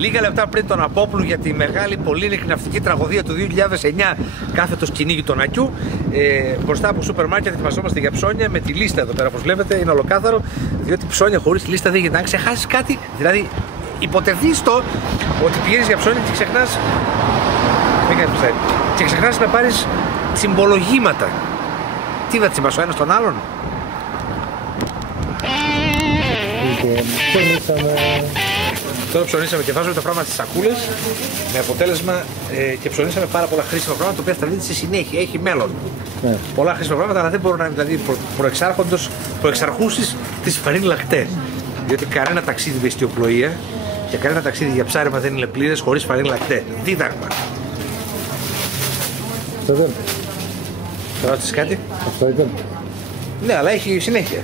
Λίγα λεπτά πριν τον Απόπλου για τη μεγάλη πολύνικη ναυτική τραγωδία του 2009, κάθετος κυνήγι του Ακιού, μπροστά από σούπερ μάρκετ ετοιμαζόμαστε για ψώνια με τη λίστα εδώ πέρα. Όπως βλέπετε, είναι ολοκάθαρο, διότι ψώνια χωρίς τη λίστα δεν γίνεται. Αν ξεχάσεις κάτι, δηλαδή υποτεθείς το ότι πηγαίνεις για ψώνια και ξεχνάς. Και ξεχνάς να πάρεις τσιμπολογήματα. Τι θα τσιμπάσω, ένας τον άλλον. Τώρα ψωνίσαμε και βάζουμε τα πράγματα στις σακούλες με αποτέλεσμα και ψωνίσαμε πάρα πολλά χρήσιμα πράγματα, τα οποία θα δείτε στη συνέχεια. Έχει μέλλον. Ναι. Πολλά χρήσιμα πράγματα, αλλά δεν μπορούν να είναι δηλαδή προεξαρχούσεις της Φαρίν Λακτέ. Διότι κανένα ταξίδι με ιστιοπλοεία και κανένα ταξίδι για ψάρεμα δεν είναι πλήρες χωρίς Φαρίν Λακτέ. Δίδαγμα. Αυτό δεν. Θα ρωτήσεις κάτι? Αυτό ήταν. Ναι, αλλά έχει συνέχεια.